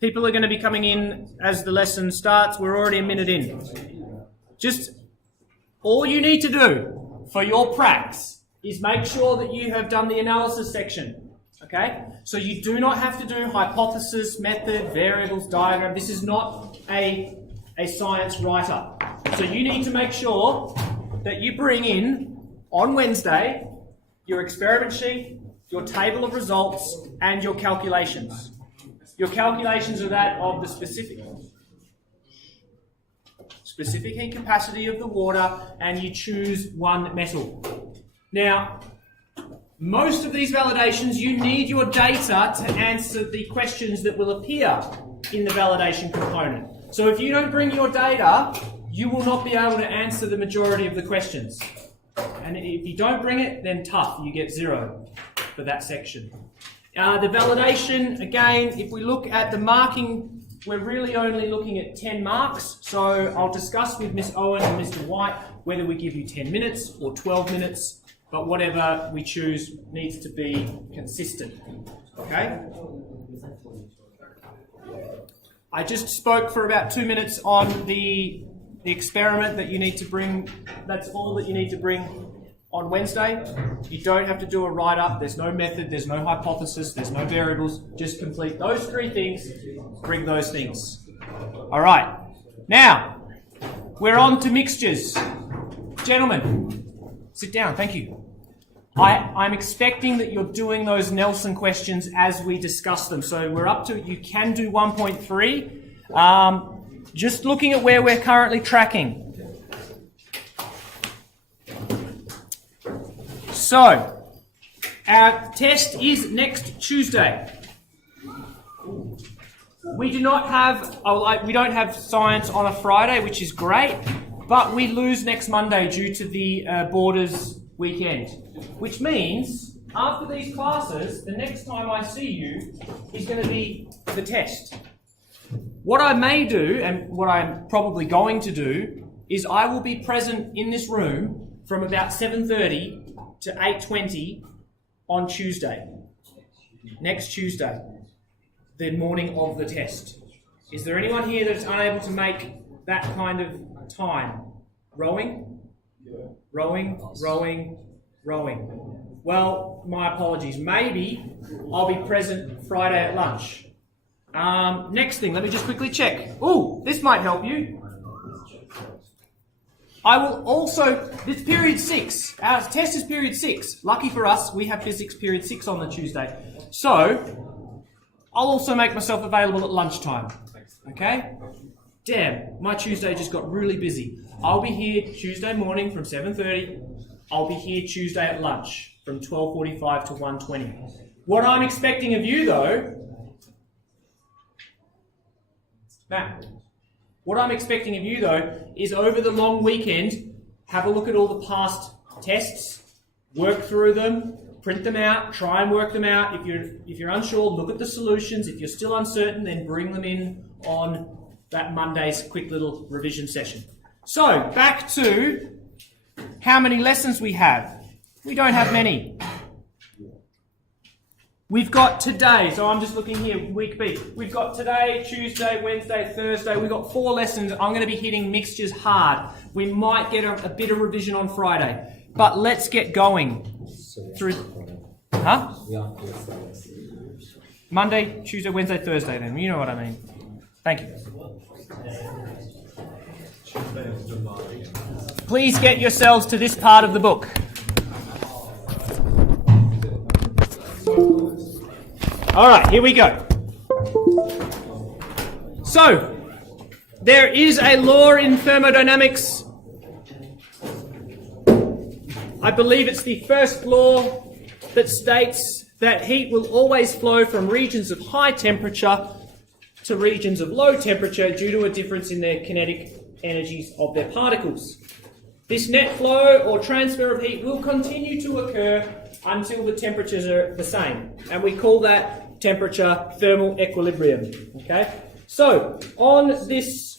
People are going to be coming in as the lesson starts. We're already a minute in. Just all you need to do for your pracs is make sure that you have done the analysis section. Okay? So you do not have to do hypothesis, method, variables, diagram. This is not a science write-up. So you need to make sure that you bring in on Wednesday your experiment sheet, your table of results, and your calculations. Your calculations are that of the specific heat capacity of the water, and you choose one metal. Now, most of these validations, you need your data to answer the questions that will appear in the validation component. So if you don't bring your data, you will not be able to answer the majority of the questions. And if you don't bring it, then tough, you get 0 for that section. The validation, again, if we look at the marking, we're really only looking at 10 marks. So I'll discuss with Ms. Owen and Mr. White whether we give you 10 minutes or 12 minutes, but whatever we choose needs to be consistent. Okay? I just spoke for about 2 minutes on the experiment that you need to bring. That's all that you need to bring on Wednesday. You don't have to do a write-up. There's no method, there's no hypothesis, there's no variables. Just complete those 3 things, bring those things. All right. Now, we're on to mixtures. Gentlemen, sit down. Thank you. I'm expecting that you're doing those Nelson questions as we discuss them. So we're up to, you can do 1.3. Just looking at where we're currently tracking. So, our test is next Tuesday. We don't have science on a Friday, which is great, but we lose next Monday due to the Borders weekend, which means after these classes, the next time I see you is going to be the test. What I may do, and what I'm probably going to do, is I will be present in this room from about 7:30 to 8:20 on Tuesday. Next Tuesday, the morning of the test. Is there anyone here that's unable to make that kind of time? Rowing? Rowing, rowing, rowing. Well, my apologies. Maybe I'll be present Friday at lunch. Next thing, let me just quickly check. Ooh, this might help you. I will also, it's period 6. Our test is period 6. Lucky for us, we have physics period 6 on the Tuesday. So, I'll also make myself available at lunchtime. Okay? Damn, my Tuesday just got really busy. I'll be here Tuesday morning from 7:30. I'll be here Tuesday at lunch from 12:45 to 1:20. What I'm expecting of you though, Matt, what I'm expecting of you though is over the long weekend, have a look at all the past tests, work through them, print them out, try and work them out. If you're unsure, look at the solutions. If you're still uncertain, then bring them in on that Monday's quick little revision session. So, back to how many lessons we have. We don't have many. We've got today, so I'm just looking here, week B. We've got today, Tuesday, Wednesday, Thursday. We've got 4 lessons. I'm going to be hitting mixtures hard. We might get a bit of revision on Friday. But let's get going. Through. Huh? Monday, Tuesday, Wednesday, Thursday then. You know what I mean. Thank you. Please get yourselves to this part of the book. All right, here we go. So, there is a law in thermodynamics. I believe it's the first law that states that heat will always flow from regions of high temperature to regions of low temperature due to a difference in their kinetic energies of their particles. This net flow or transfer of heat will continue to occur until the temperatures are the same, and we call that temperature thermal equilibrium. Okay, so on this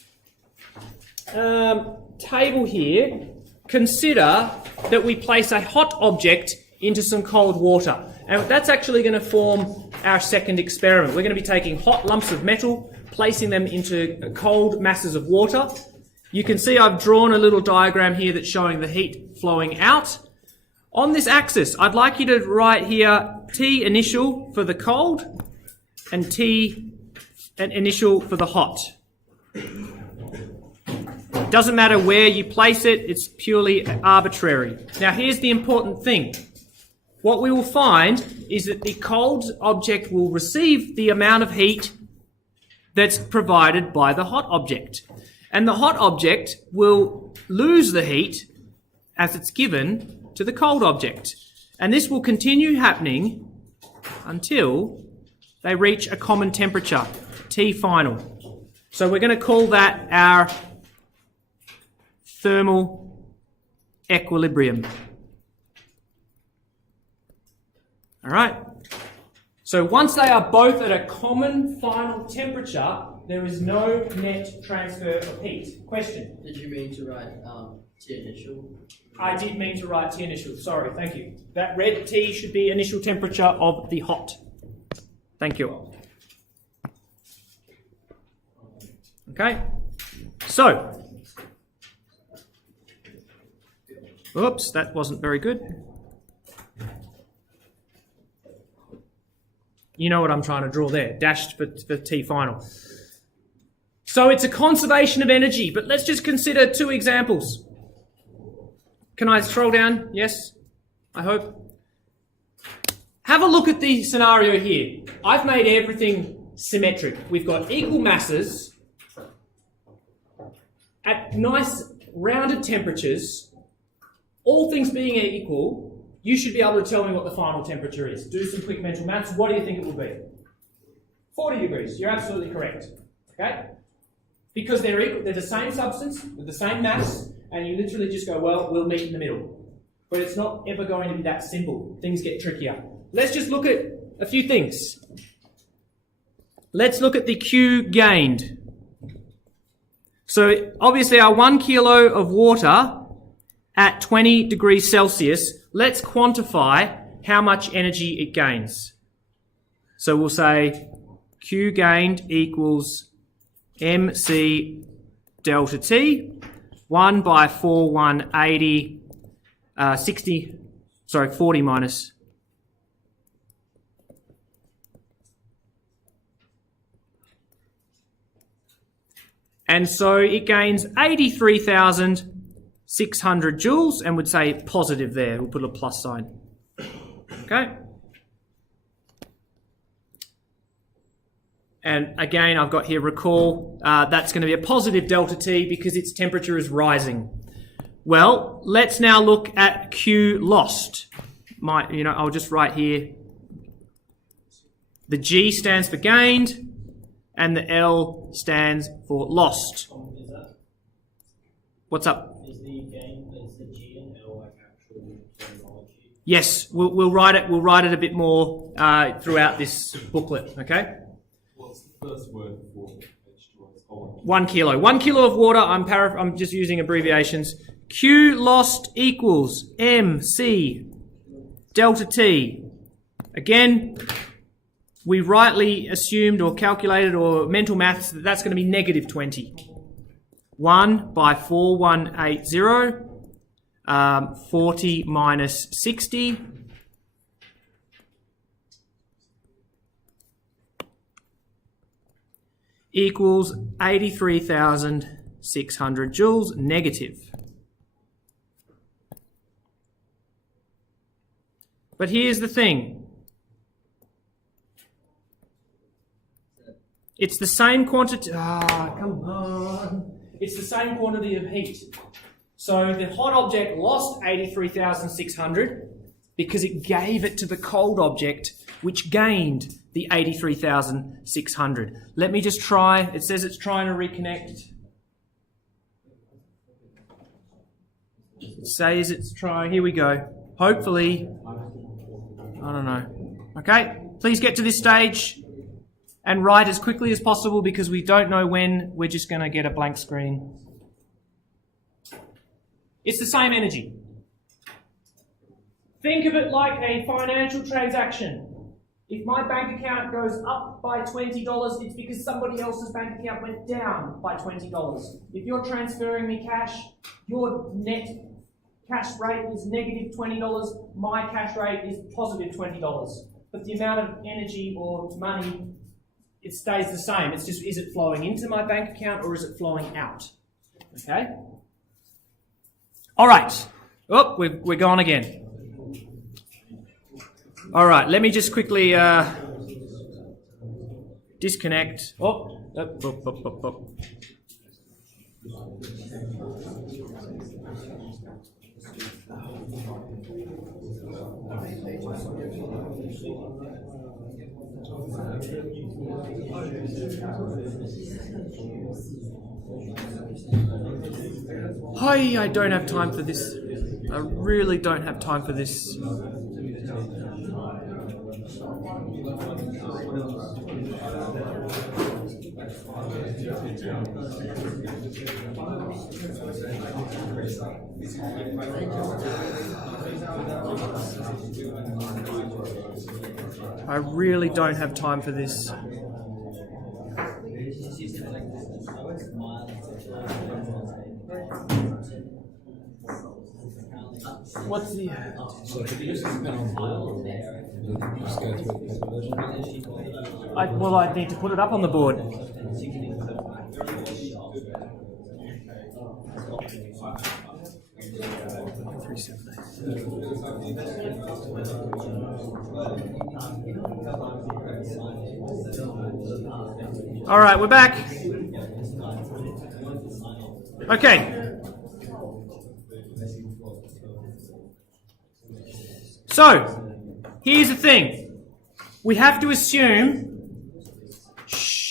table here, consider that we place a hot object into some cold water, and that's actually going to form our second experiment. We're going to be taking hot lumps of metal, placing them into cold masses of water. You can see I've drawn a little diagram here that's showing the heat flowing out. On this axis, I'd like you to write here T initial for the cold and T and initial for the hot. It doesn't matter where you place it, it's purely arbitrary. Now here's the important thing. What we will find is that the cold object will receive the amount of heat that's provided by the hot object. And the hot object will lose the heat as it's given to the cold object. And this will continue happening until they reach a common temperature, T final. So we're going to call that our thermal equilibrium. All right. So once they are both at a common final temperature, there is no net transfer of heat. Question? Did you mean to write T initial? I did mean to write T initial. Sorry, thank you. That red T should be initial temperature of the hot. Thank you. Okay. So, oops, that wasn't very good. You know what I'm trying to draw there, dashed for T final. So it's a conservation of energy, but let's just consider two examples. Can I scroll down? Yes, I hope. Have a look at the scenario here. I've made everything symmetric. We've got equal masses at nice rounded temperatures. All things being equal, you should be able to tell me what the final temperature is. Do some quick mental maths. What do you think it will be? 40 degrees. You're absolutely correct. Okay? Because they're equal, they're the same substance with the same mass, and you literally just go, well, we'll meet in the middle. But it's not ever going to be that simple. Things get trickier. Let's just look at a few things. Let's look at the Q gained. So obviously our 1 kilo of water at 20 degrees Celsius, let's quantify how much energy it gains. So we'll say Q gained equals MC delta T, 1 by 4, 180, 40 minus. And so it gains 83,600 joules, and would say positive there. We'll put a plus sign. Okay. And again, I've got here, recall, that's going to be a positive delta T because its temperature is rising. Well, let's now look at Q lost. I'll just write here, the G stands for gained, and the L stands for lost. What's up? Is the G and L like actual terminology? Yes, we'll write it. We'll write it a bit more throughout this booklet. Okay. What's the first word for H2O? 1 kilo. 1 kilo of water. I'm just using abbreviations. Q lost equals MC delta T. Again, we rightly assumed or calculated or mental maths that that's going to be negative 20. 1 by 4180, 40 minus 60. Equals 83,600 joules negative. But here's the thing. It's the same quantity. Come on. It's the same quantity of heat. So the hot object lost 83,600 because it gave it to the cold object, which gained the 83,600. Let me just try. It says it's trying to reconnect. It says it's trying. Here we go. Hopefully. I don't know. Okay. Please get to this stage and write as quickly as possible because we don't know when we're just going to get a blank screen. It's the same energy. Think of it like a financial transaction. If my bank account goes up by $20, it's because somebody else's bank account went down by $20. If you're transferring me cash, your net cash rate is negative $20, my cash rate is positive $20. But the amount of energy or money, it stays the same. It's just, is it flowing into my bank account or is it flowing out? Okay? All right. Oh, we're gone again. All right, let me just quickly disconnect. Oh, up. Hi, I don't have time for this. I really don't have time for this. I really don't have time for this. What's the... So if you use this pen on board, you just go through the paper version. I need to put it up on the board. All right, we're back. Okay. So, here's the thing. We have to assume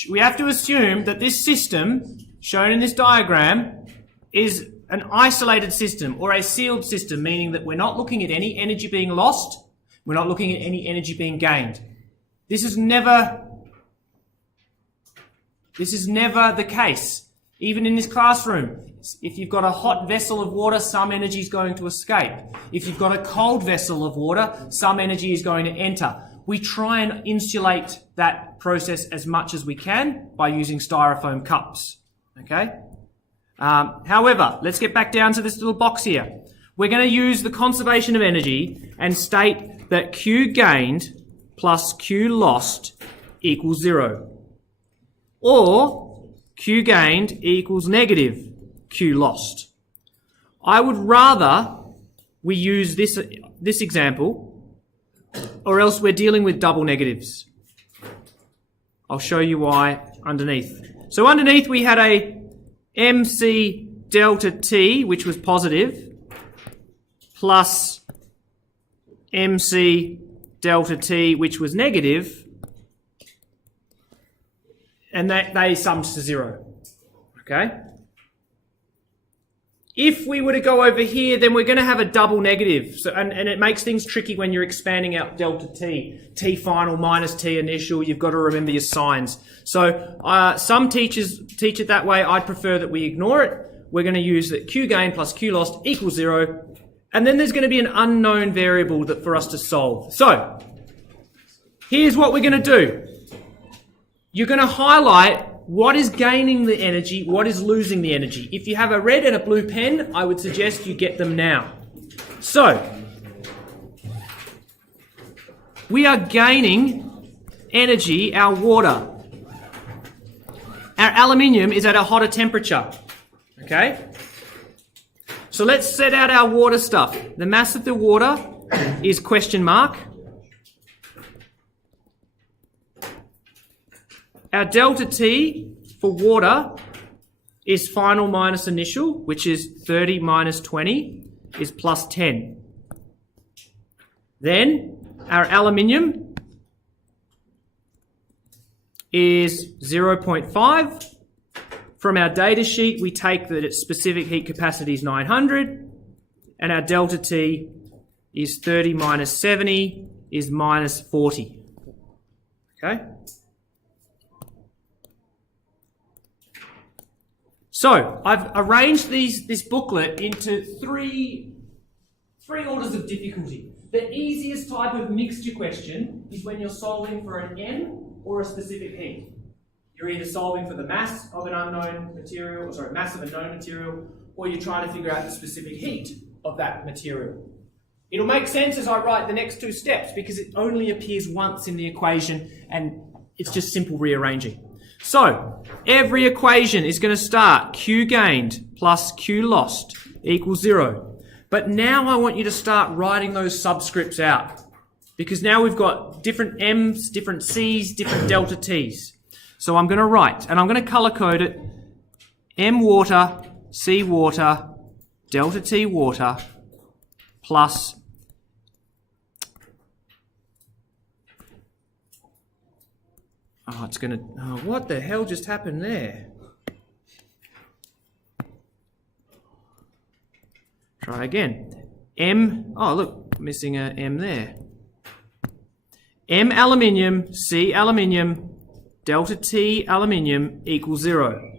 that this system, shown in this diagram, is an isolated system or a sealed system, meaning that we're not looking at any energy being lost, we're not looking at any energy being gained. This is never the case. Even in this classroom, if you've got a hot vessel of water, some energy is going to escape. If you've got a cold vessel of water, some energy is going to enter. We try and insulate that process as much as we can by using styrofoam cups. Okay? However, let's get back down to this little box here. We're going to use the conservation of energy and state that Q gained plus Q lost equals 0. Or Q gained equals negative Q lost. I would rather we use this example, or else we're dealing with double negatives. I'll show you why underneath. So underneath we had a MC delta T, which was positive, plus MC delta T, which was negative, and they summed to 0. Okay? If we were to go over here, then we're going to have a double negative. So, and it makes things tricky when you're expanding out delta T. T final minus T initial. You've got to remember your signs. So some teachers teach it that way. I'd prefer that we ignore it. We're going to use that Q gain plus Q lost equals 0. And then there's going to be an unknown variable that for us to solve. So here's what we're going to do. You're going to highlight what is gaining the energy, what is losing the energy. If you have a red and a blue pen, I would suggest you get them now. So, we are gaining energy, our water. Our aluminium is at a hotter temperature. Okay? So let's set out our water stuff. The mass of the water is question mark. Our delta T for water is final minus initial, which is 30 minus 20 is plus 10. Then our aluminium is 0.5. From our data sheet, we take that its specific heat capacity is 900, and our delta T is 30 minus 70 is minus 40. Okay? So, I've arranged this booklet into three orders of difficulty. The easiest type of mixture question is when you're solving for an M or a specific heat. You're either solving for the mass of an unknown material, mass of a known material, or you're trying to figure out the specific heat of that material. It'll make sense as I write the next two steps because it only appears once in the equation and it's just simple rearranging. So, every equation is going to start Q gained plus Q lost equals 0. But now I want you to start writing those subscripts out because now we've got different M's, different C's, different delta T's. So I'm going to write, and I'm going to colour code it, M water, C water, delta T water, plus what the hell just happened there? Try again. Look, missing a M there. M aluminium, C aluminium, delta T aluminium equals 0.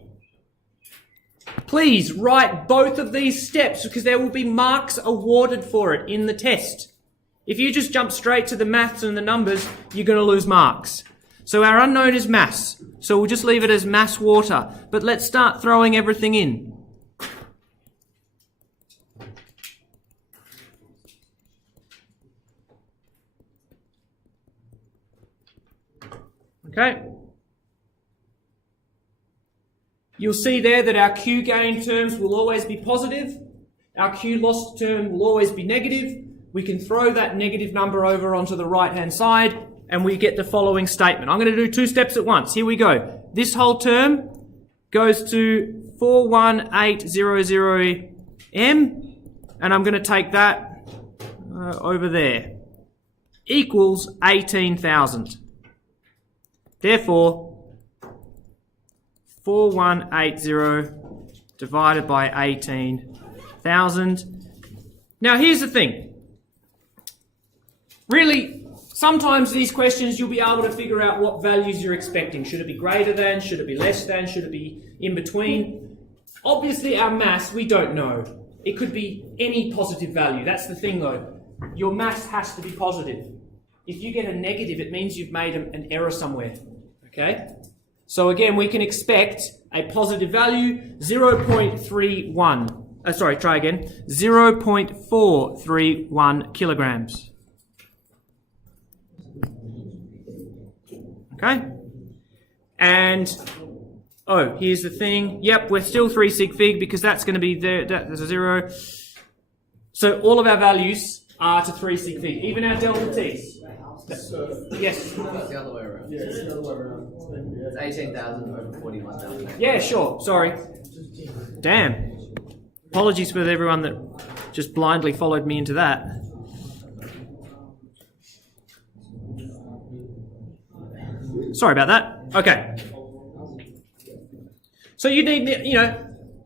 Please write both of these steps because there will be marks awarded for it in the test. If you just jump straight to the maths and the numbers, you're going to lose marks. So our unknown is mass. So we'll just leave it as mass water. But let's start throwing everything in. Okay. You'll see there that our Q gain terms will always be positive. Our Q lost term will always be negative. We can throw that negative number over onto the right-hand side and we get the following statement. I'm going to do two steps at once. Here we go. This whole term goes to 41800M and I'm going to take that over there. Equals 18,000. Therefore, 4180 divided by 18,000. Now here's the thing. Really, sometimes these questions you'll be able to figure out what values you're expecting. Should it be greater than? Should it be less than? Should it be in between? Obviously our mass, we don't know. It could be any positive value. That's the thing though. Your mass has to be positive. If you get a negative, it means you've made an error somewhere. Okay? So again, we can expect a positive value, 0.431 kilograms. Okay? And, here's the thing. Yep, we're still 3 sig fig because that's going to be there, there's a 0. So all of our values are to 3 sig fig, even our delta T's. Yes. It's the other way around. Yeah, it's the other way around. It's 18,000 over 41,000. Yeah, sure. Sorry. Damn. Apologies for everyone that just blindly followed me into that. Sorry about that. Okay. So you need,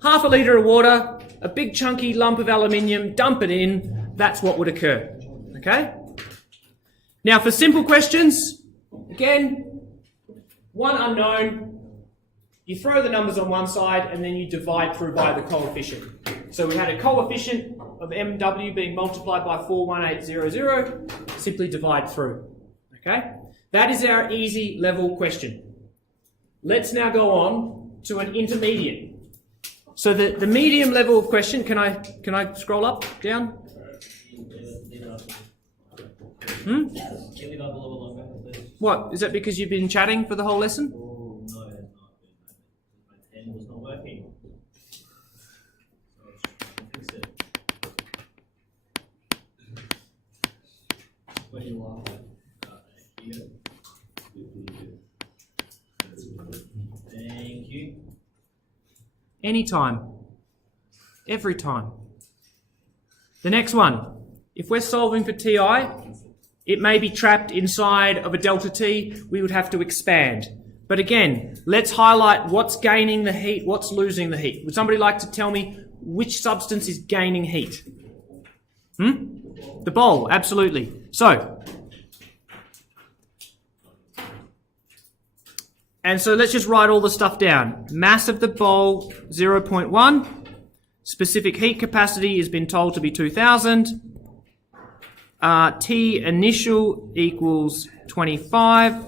half a litre of water, a big chunky lump of aluminium, dump it in. That's what would occur. Okay? Now for simple questions, again, one unknown, you throw the numbers on one side and then you divide through by the coefficient. So we had a coefficient of MW being multiplied by 41800, simply divide through. Okay? That is our easy level question. Let's now go on to an intermediate. So the medium level of question, can I scroll up, down? What? Is that because you've been chatting for the whole lesson? Oh, no, it's not. My pen was not working. Fix it. What do you want? Here. Thank you. Anytime. Every time. The next one. If we're solving for TI, it may be trapped inside of a delta T. We would have to expand. But again, let's highlight what's gaining the heat, what's losing the heat. Would somebody like to tell me which substance is gaining heat? The bowl, absolutely. So let's just write all the stuff down. Mass of the bowl, 0.1. Specific heat capacity has been told to be 2,000. T initial equals 25.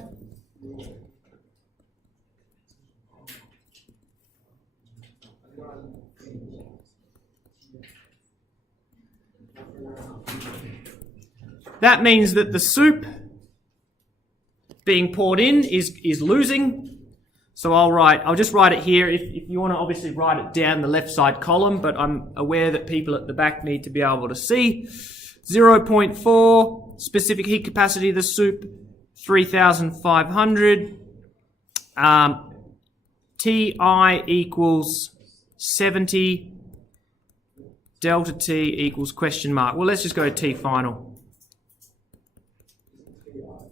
That means that the soup being poured in is losing. So I'll just write it here. If you want to obviously write it down the left side column, but I'm aware that people at the back need to be able to see. 0.4 specific heat capacity of the soup, 3,500. Ti equals 70. Delta T equals question mark. Well, let's just go T final.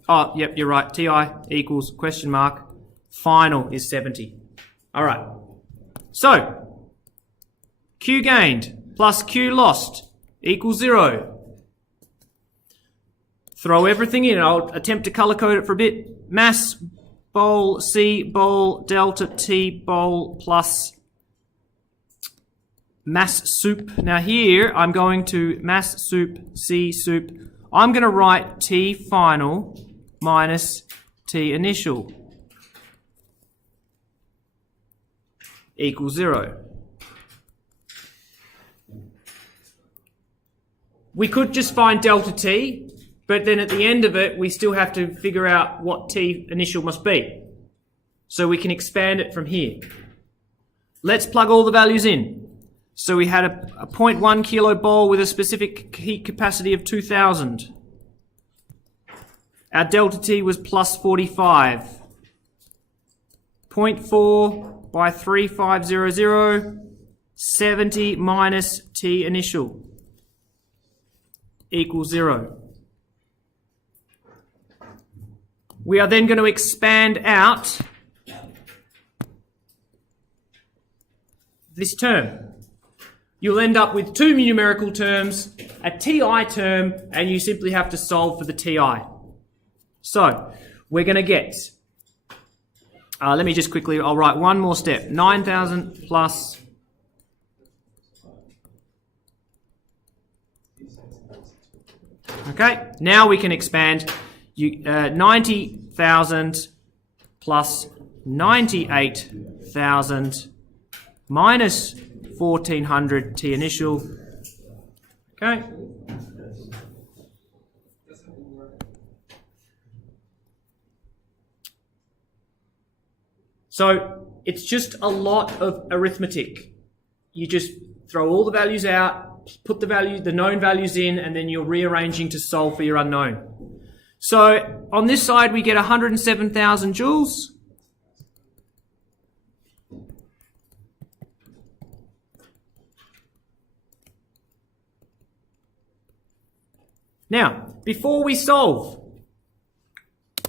Oh, yep, you're right. Ti equals question mark. Final is 70. All right. So, Q gained plus Q lost equals 0. Throw everything in. I'll attempt to color code it for a bit. Mass bowl C bowl delta T bowl plus mass soup. Now here I'm going to mass soup C soup. I'm going to write T final minus T initial equals 0. We could just find delta T, but then at the end of it, we still have to figure out what T initial must be. So we can expand it from here. Let's plug all the values in. So we had a 0.1 kilo bowl with a specific heat capacity of 2,000. Our delta T was plus 45. 0.4 by 3500, 70 minus T initial equals 0. We are then going to expand out this term. You'll end up with two numerical terms, a TI term, and you simply have to solve for the TI. So, we're going to get, let me just quickly, I'll write one more step. 9,000 plus okay, now we can expand 90,000 plus 98,000 minus 1,400 T initial. Okay. So it's just a lot of arithmetic. You just throw all the values out, put the known values in, and then you're rearranging to solve for your unknown. So on this side, we get 107,000 joules. Now, before we solve,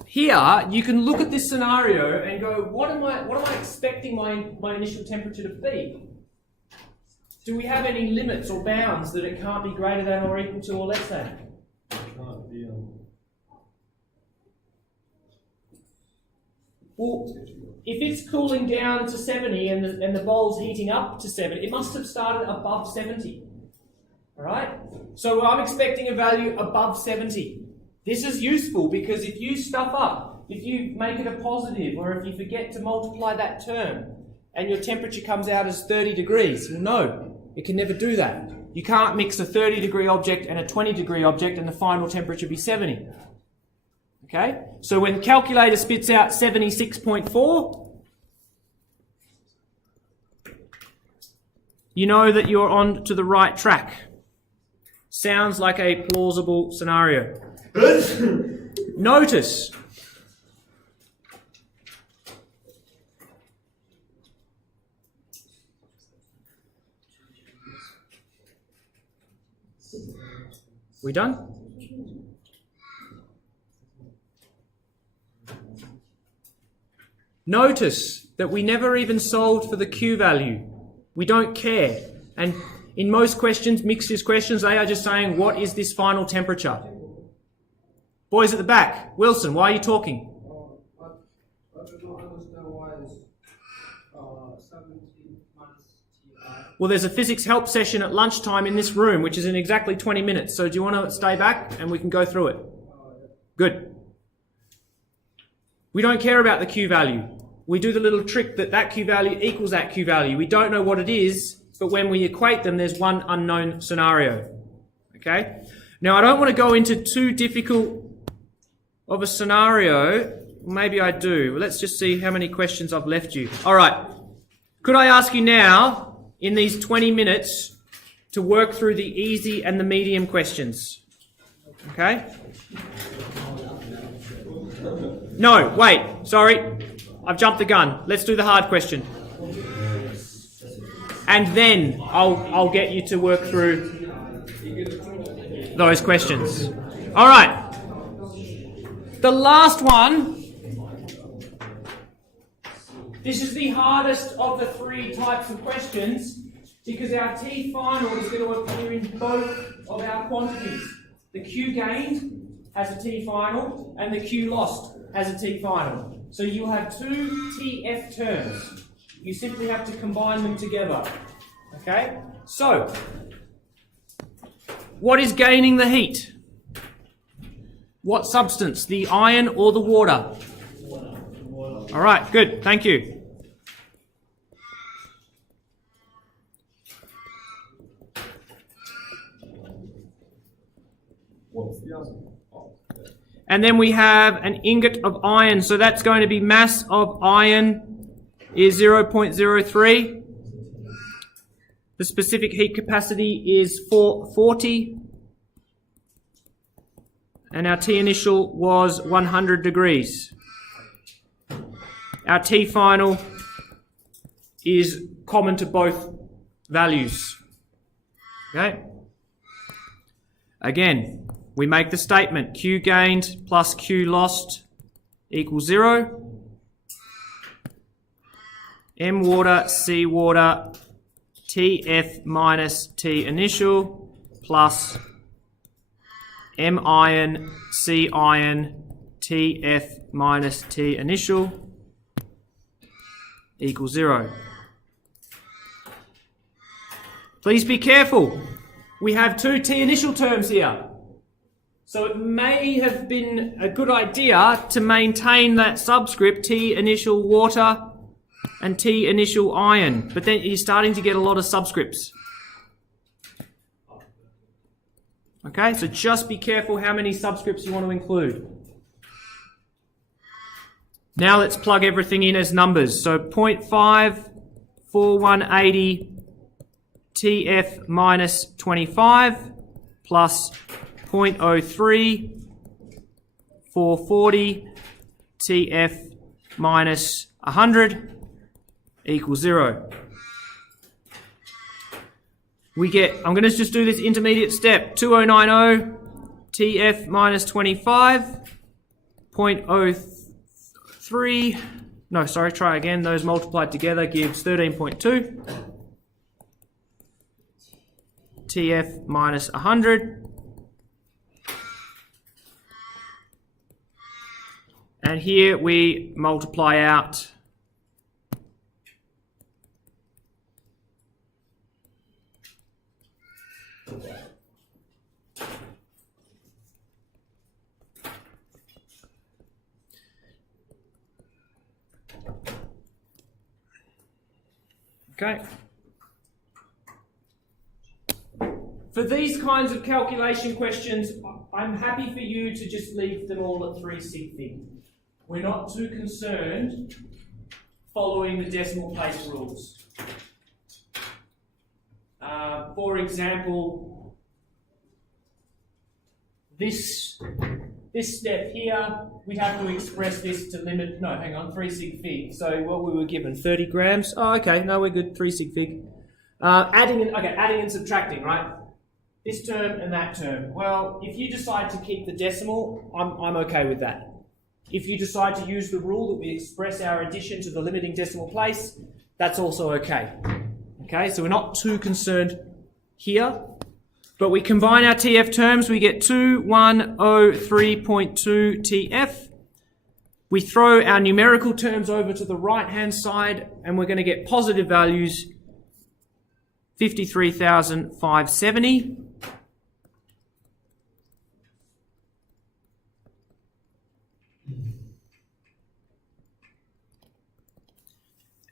here you can look at this scenario and go, what am I expecting my initial temperature to be? Do we have any limits or bounds that it can't be greater than or equal to or less than? Well, if it's cooling down to 70 and the bowl's heating up to 70, it must have started above 70. Alright? So I'm expecting a value above 70. This is useful because if you stuff up, if you make it a positive, or if you forget to multiply that term, and your temperature comes out as 30 degrees, well, no, it can never do that. You can't mix a 30 degree object and a 20 degree object and the final temperature be 70. Okay? So when the calculator spits out 76.4, you know that you're on to the right track. Sounds like a plausible scenario. Notice we done? Notice that we never even solved for the Q value. We don't care. And in most questions, mixed-use questions, they are just saying, what is this final temperature? Boys at the back, Wilson, why are you talking? I do not understand why it's 70 minus Well, there's a physics help session at lunchtime in this room, which is in exactly 20 minutes. So do you want to stay back and we can go through it? Good. We don't care about the Q value. We do the little trick that Q value equals that Q value. We don't know what it is, but when we equate them, there's one unknown scenario. Okay? Now, I don't want to go into too difficult of a scenario. Maybe I do. Let's just see how many questions I've left you. All right. Could I ask you now, in these 20 minutes, to work through the easy and the medium questions? Okay? No, wait. Sorry. I've jumped the gun. Let's do the hard question. And then I'll get you to work through those questions. All right. The last one. This is the hardest of the three types of questions because our T final is going to appear in both of our quantities. The Q gained has a T final and the Q lost has a T final. So you have two TF terms. You simply have to combine them together. Okay? So, what is gaining the heat? What substance? The iron or the water? All right, good. Thank you. What's the answer? And then we have an ingot of iron. So that's going to be mass of iron is 0.03. The specific heat capacity is 440. And our T initial was 100 degrees. Our T final is common to both values. Okay? Again, we make the statement Q gained plus Q lost equals 0. M water, C water, TF minus T initial plus M iron, C iron, TF minus T initial equals 0. Please be careful. We have two T initial terms here. So it may have been a good idea to maintain that subscript T initial water and T initial iron, but then you're starting to get a lot of subscripts. Okay, so just be careful how many subscripts you want to include. Now let's plug everything in as numbers. So 0.5, 4180, TF minus 25 plus 0.03, 440, TF minus 100 equals 0. We get, I'm going to just do this intermediate step, 2090, TF minus 25, 0.03, no, sorry, try again, those multiplied together gives 13.2, TF minus 100, and here we multiply out okay. For these kinds of calculation questions, I'm happy for you to just leave them all at 3 sig fig. We're not too concerned following the decimal place rules. For example, this step here, we have to express this to limit, 3 sig fig. So what we were given, 30 grams. Oh, okay, no, we're good, 3 sig fig. Adding and subtracting, right? This term and that term. Well, if you decide to keep the decimal, I'm okay with that. If you decide to use the rule that we express our addition to the limiting decimal place, that's also okay. Okay, so we're not too concerned here. But we combine our TF terms, we get 2103.2 TF. We throw our numerical terms over to the right-hand side, and we're going to get positive values 53,570.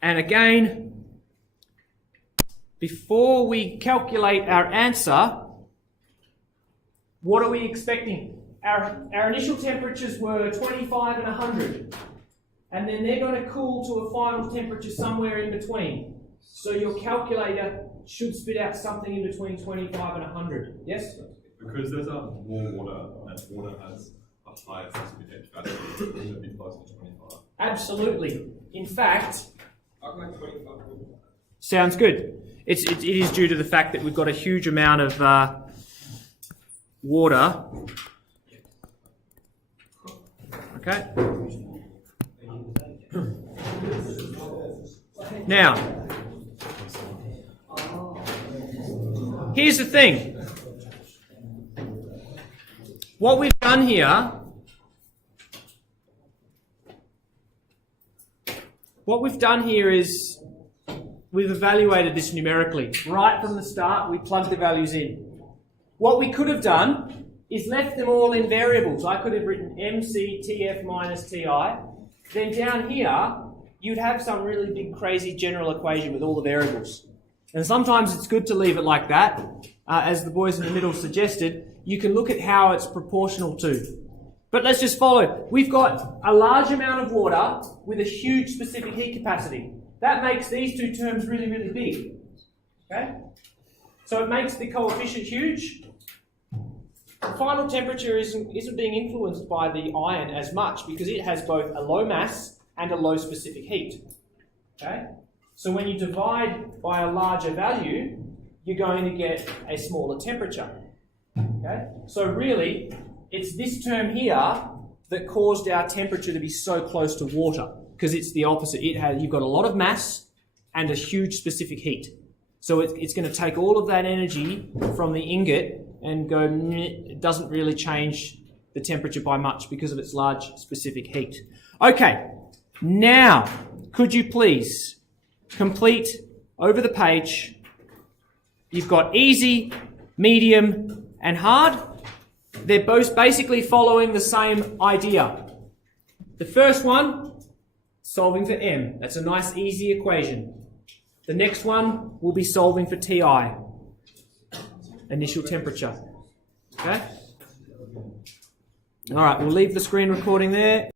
And again, before we calculate our answer, what are we expecting? Our initial temperatures were 25 and 100. And then they're going to cool to a final temperature somewhere in between. So your calculator should spit out something in between 25 and 100. Yes? Because there's more water and water has a higher specific H value, it would be closer to 25. Absolutely. In fact, I'd like 25. sounds good. It is due to the fact that we've got a huge amount of water. Okay. Now, here's the thing. What we've done here, is we've evaluated this numerically. Right from the start, we plugged the values in. What we could have done is left them all in variables. I could have written MC TF minus TI. Then down here, you'd have some really big, crazy general equation with all the variables. And sometimes it's good to leave it like that. As the boys in the middle suggested, you can look at how it's proportional to. But let's just follow. We've got a large amount of water with a huge specific heat capacity. That makes these two terms really, really big. Okay? So it makes the coefficient huge. The final temperature isn't being influenced by the iron as much because it has both a low mass and a low specific heat. Okay? So when you divide by a larger value, you're going to get a smaller temperature. Okay? So really, it's this term here that caused our temperature to be so close to water, because it's the opposite. You've got a lot of mass and a huge specific heat. So it's going to take all of that energy from the ingot and go, it doesn't really change the temperature by much because of its large specific heat. Okay, now, could you please complete over the page? You've got easy, medium, and hard. They're both basically following the same idea. The first one, solving for M. That's a nice, easy equation. The next one will be solving for TI, initial temperature. Okay? All right, we'll leave the screen recording there.